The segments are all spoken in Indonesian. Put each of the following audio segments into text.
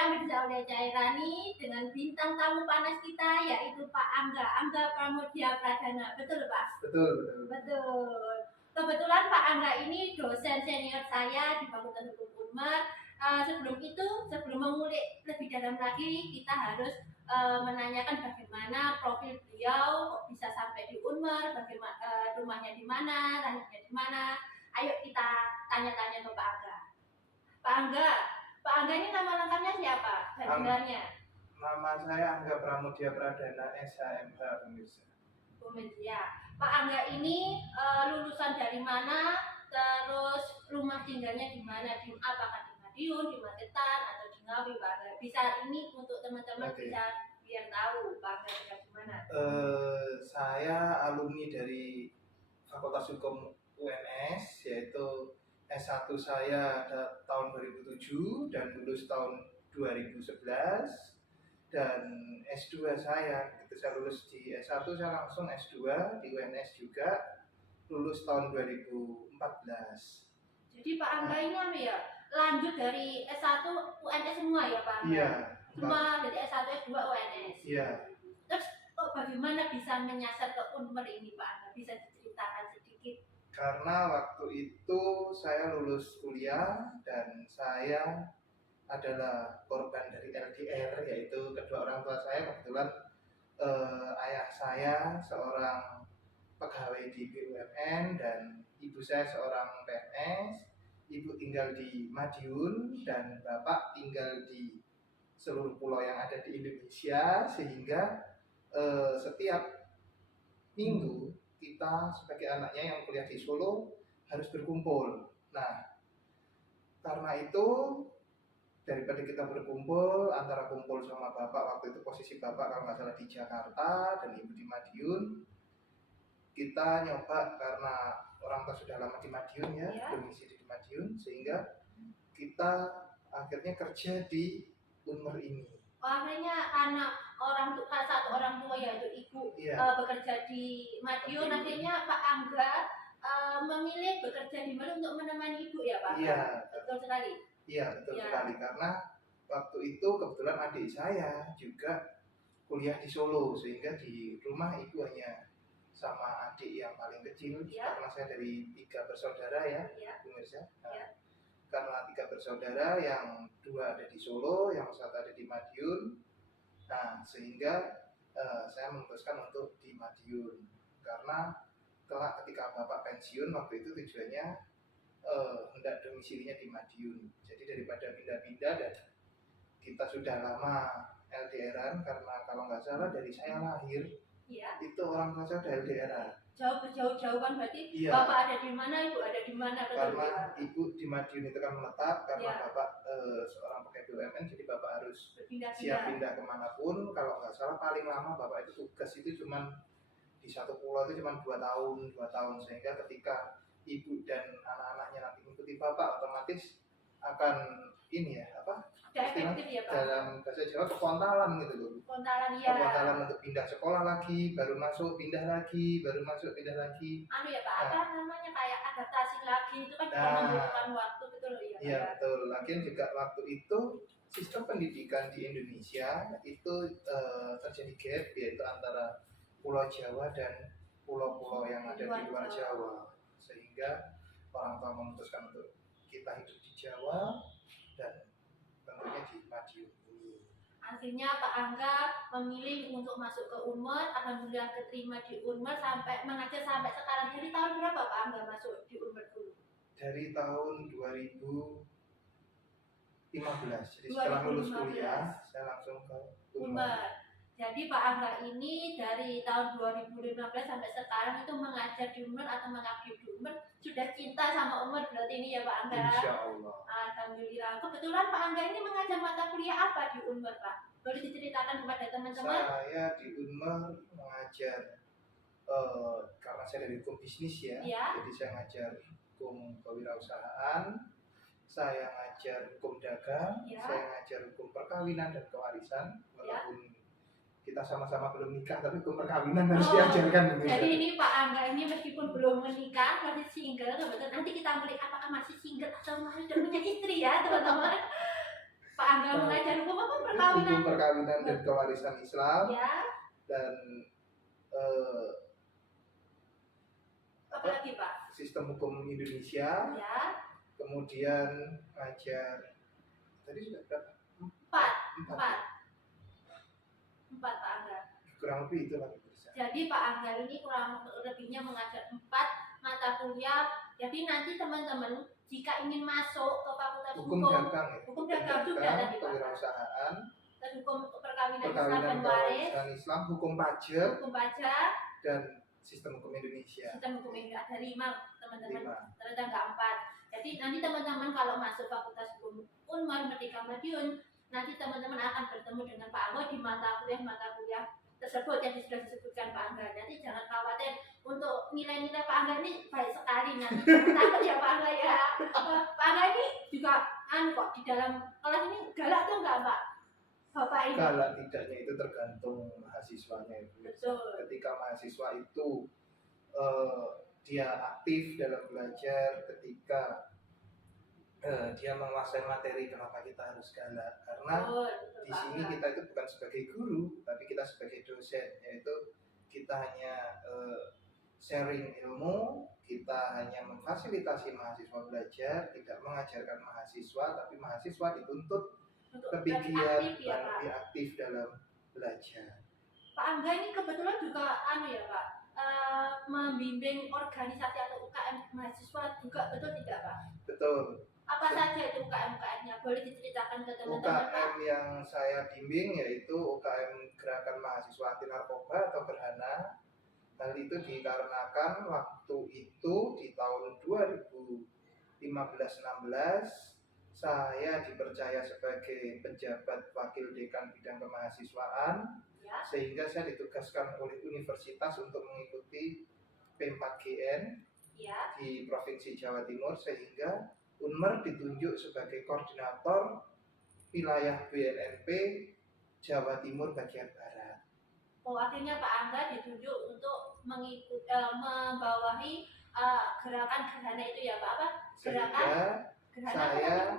saya Mirza Aulia Cairani dengan bintang tamu panas kita yaitu Pak Angga Pramudia Pradana. Betul Pak? Betul. Kebetulan Pak Angga ini dosen senior saya di Fakultas Hukum Unmar. Sebelum mengulik lebih dalam lagi, kita harus menanyakan bagaimana profil beliau kok bisa sampai di Unmar, bagaimana rumahnya di mana, lahirnya di mana. Ayo kita tanya-tanya ke Pak Angga. Pak Angga ini nama lengkapnya siapa? Sebenarnya? Nama saya Angga Pramudia Pradana SHMH pemirsa. Ya. Pak Angga ini lulusan dari mana? Terus rumah tinggalnya di mana? Apakah di Madiun, di Magetan, atau di Ngawi, Pak Angga? Bisa ini untuk teman-teman bisa biar tahu Pak Angga tinggal di mana. Saya alumni dari Fakultas Hukum UNS, yaitu S1 saya tahun 2007 dan lulus tahun 2011, dan S2 saya begitu saya lulus di S1 saya langsung S2 di UNS juga, lulus tahun 2014. Jadi Pak Angga ini apa ya? Lanjut dari S1 UNS semua ya Pak Angga? Iya. Semua dari S1 S2 UNS. Iya. Terus bagaimana bisa menyasar ke Unmar ini Pak Angga? Bisa diceritakan sedikit? Karena waktu itu saya lulus kuliah dan saya adalah korban dari LDR, yaitu kedua orang tua saya kebetulan ayah saya seorang pegawai di BUMN dan ibu saya seorang PNS. Ibu tinggal di Madiun dan bapak tinggal di seluruh pulau yang ada di Indonesia, sehingga setiap minggu kita sebagai anaknya yang kuliah di Solo harus berkumpul. Nah, karena itu daripada kita berkumpul, antara kumpul sama bapak, waktu itu posisi bapak kalau nggak salah di Jakarta dan ibu di Madiun, kita nyoba karena orang tua sudah lama di Madiun ya, domisili di Madiun, sehingga kita akhirnya kerja di Unmar ini. Akhirnya anak satu orang tua yaitu ibu bekerja di Madiun. Akhirnya Pak Angga memilih bekerja di Madiun untuk menemani ibu ya Pak? Iya. Betul sekali. Iya betul sekali, karena waktu itu kebetulan adik saya juga kuliah di Solo, sehingga di rumah ibu hanya sama adik yang paling kecil, karena saya dari 3 bersaudara ya, pemirsa. Karena 3 bersaudara, yang 2 ada di Solo, yang 1 ada di Madiun. Nah, sehingga saya memutuskan untuk di Madiun karena kelak ketika bapak pensiun waktu itu tujuannya hendak domisilinya di Madiun. Jadi daripada pindah-pindah, dan kita sudah lama LDRan, karena kalau nggak salah dari saya lahir itu orang tua saya udah LDRan. Jauh-jauhan berarti bapak ada di mana, ibu ada di mana? Karena ibu di Madiun itu kan menetap, karena bapak seorang pegawai BUMN, jadi bapak harus siap pindah kemanapun. Kalau nggak salah paling lama bapak itu tugas itu cuman di satu pulau itu cuma 2 tahun, sehingga ketika ibu dan anak-anaknya nanti mengikuti bapak, otomatis akan ini ya apa? Efektif ya Pak. Dalam bahasa Jawa kepontalan gitu loh. Kepontalan untuk pindah sekolah lagi, baru masuk pindah lagi, baru masuk pindah lagi. Anu ya Pak, apa namanya kayak adaptasi lagi itu kan juga membutuhkan waktu, betul ya Pak? Iya betul. Lagian juga waktu itu sistem pendidikan di Indonesia itu terjadi gap, yaitu antara Pulau Jawa dan pulau-pulau yang ada di luar Jawa, sehingga orang tua memutuskan untuk kita hidup di Jawa dan tentunya di Madiun ini. Akhirnya Pak Angga memilih untuk masuk ke Unmar. Alhamdulillah keterima di Unmar sampai mengajar sampai sekarang. Dari tahun berapa Pak Angga masuk di Unmar dulu? Dari tahun 2015. Jadi setelah lulus kuliah saya langsung ke Unmar. Jadi Pak Angga ini dari tahun 2015 sampai sekarang itu mengajar di Unmar atau mengabdi di Unmar. Sudah cinta sama Unmar berarti ini ya Pak Angga? Insya Allah. Alhamdulillah. Kebetulan Pak Angga ini mengajar mata kuliah apa di Unmar Pak? Boleh diceritakan kepada teman-teman? Saya di Unmar mengajar karena saya dari hukum bisnis ya. Jadi saya ngajar hukum kewirausahaan, saya ngajar hukum dagang, saya ngajar hukum perkawinan dan kewarisan. Walaupun kita sama-sama belum nikah, tapi hukum perkawinan harus diajarkan. Jadi ini Pak Angga ini meskipun belum menikah, masih single, teman-teman. Nanti kita melihat apakah masih single atau masih sudah punya istri ya, teman-teman. Pak Angga mengajar hukum hukum perkawinan dan kewarisan Islam, ya. Dan apa lagi Pak? Sistem hukum Indonesia, ya. Kemudian ngajar tadi sudah berapa? Empat Pak Angga. Kurang lebih itu lah. Jadi Pak Angga ini kurang lebihnya mengajar 4 mata kuliah. Jadi nanti teman-teman jika ingin masuk ke Fakultas Hukum dagang, hukum dagang juga tadi Pak. Kewirausahaan, dan hukum perkawinan Islam dan waris, hukum pajak, dan sistem hukum Indonesia. Sistem hukum Indonesia ada 5 teman-teman, ternyata enggak 4. Jadi nanti teman-teman kalau masuk Fakultas Hukum Unmar Merdeka Madiun, nanti teman-teman akan bertemu dengan Pak Angga di mata kuliah tersebut yang sudah disebutkan Pak Angga. Nanti jangan khawatir untuk nilai-nilai Pak Angga ini baik sekali, nanti jangan takut ya Pak Angga ya. Pak Angga ini juga kok di dalam kelas ini galak tuh enggak Pak? Bapak ini galak tidaknya itu tergantung mahasiswanya itu. Betul. Ketika mahasiswa itu dia aktif dalam belajar, ketika dia menguasai materi, kenapa kita harus galak? Karena di sini kita itu bukan sebagai guru, tapi kita sebagai dosen, yaitu kita hanya sharing ilmu, kita hanya memfasilitasi mahasiswa belajar, tidak mengajarkan mahasiswa, tapi mahasiswa dituntut lebih giat dan lebih aktif dalam belajar. Pak Angga ini kebetulan juga ya Pak, membimbing organisasi atau UKM mahasiswa juga, betul tidak Pak? Betul. Apa saja itu UKM-UKM-nya? Boleh diceritakan ke teman-teman? UKM yang saya bimbing yaitu UKM Gerakan Mahasiswa Anti Narkoba atau Gerhana. Hal itu dikarenakan waktu itu di tahun 2015-16 saya dipercaya sebagai penjabat wakil dekan bidang kemahasiswaan, ya. Sehingga saya ditugaskan oleh universitas untuk mengikuti P4GN, ya, di Provinsi Jawa Timur, sehingga Unmer ditunjuk sebagai koordinator wilayah BNNP Jawa Timur bagian Barat. Oh, akhirnya Pak Angga ditunjuk untuk membawahi gerakan Gerhana itu ya Pak? Apa? Gerhana saya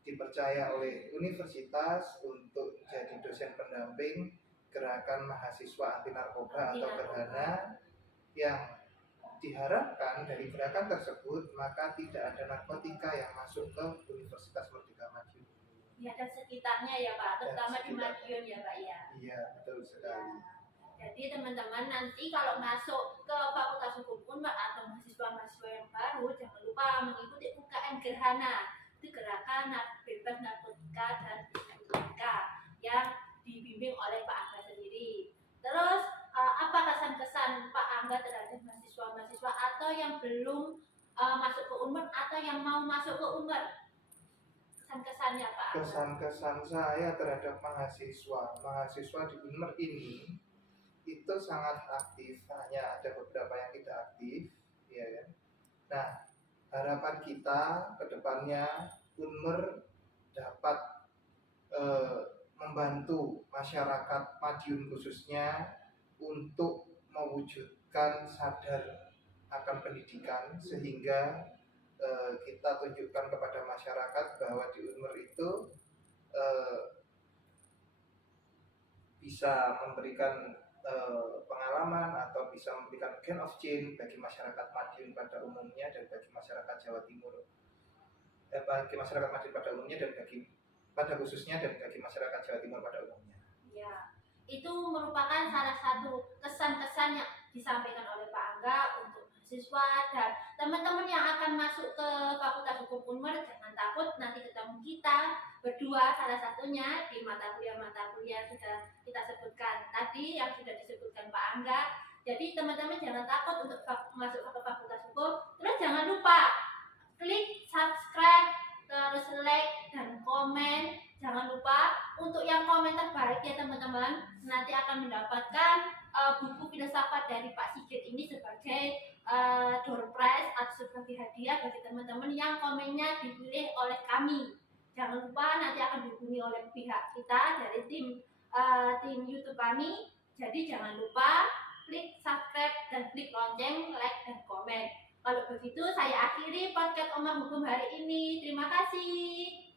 dipercaya oleh universitas untuk jadi dosen pendamping Gerakan Mahasiswa Anti Narkoba atau Gerhana, yang diharapkan dari gerakan tersebut maka tidak ada narkotika yang masuk ke Universitas Merdeka Madiun. Ya, dan sekitarnya ya Pak, terutama di Madiun ya Pak ya. Iya, betul sekali. Ya. Jadi teman-teman nanti kalau masuk ke Fakultas Hukum Unmar atau mahasiswa-mahasiswa yang baru, jangan lupa mengikuti UKM Gerhana, itu gerakan bebas narkotika dan narkotika yang dibimbing oleh Pak Angga sendiri. Terus apa kesan-kesan Pak Angga terhadap mahasiswa-mahasiswa atau yang belum masuk ke Unmar atau yang mau masuk ke Unmar? Kesan-kesannya Pak Angga. Kesan-kesan saya terhadap mahasiswa di Unmar ini itu sangat aktif, hanya ada beberapa yang tidak aktif, ya kan? Nah, harapan kita ke depannya Unmar dapat membantu masyarakat Madiun khususnya untuk mewujudkan sadar akan pendidikan, sehingga kita tunjukkan kepada masyarakat bahwa di Unmar itu bisa memberikan pengalaman atau bisa memberikan gain of change bagi masyarakat Madiun pada umumnya dan bagi masyarakat Jawa Timur, bagi masyarakat Madiun pada umumnya dan pada khususnya dan bagi masyarakat Jawa Timur pada umumnya. Ya, itu merupakan salah satu kesan-kesan yang disampaikan oleh Pak Angga untuk mahasiswa dan teman-teman yang akan masuk ke Fakultas Hukum Unmar. Jangan takut, nanti ketemu kita berdua salah satunya di mata kuliah sudah kita sebutkan tadi yang sudah disebutkan Pak Angga. Jadi teman-teman jangan takut untuk masuk ke Fakultas Hukum. Terus jangan lupa klik subscribe, terus like dan komen. Jangan lupa untuk yang komen terbaik ya teman-teman, nanti akan mendapatkan buku filsafat dari Pak Sigit ini sebagai door prize atau sebagai hadiah bagi teman-teman yang komennya dipilih oleh kami. Jangan lupa nanti akan dihubungi oleh pihak kita dari tim YouTube kami. Jadi jangan lupa klik subscribe dan klik lonceng, like dan komen. Kalau begitu saya akhiri podcast Omah Hukum hari ini. Terima kasih.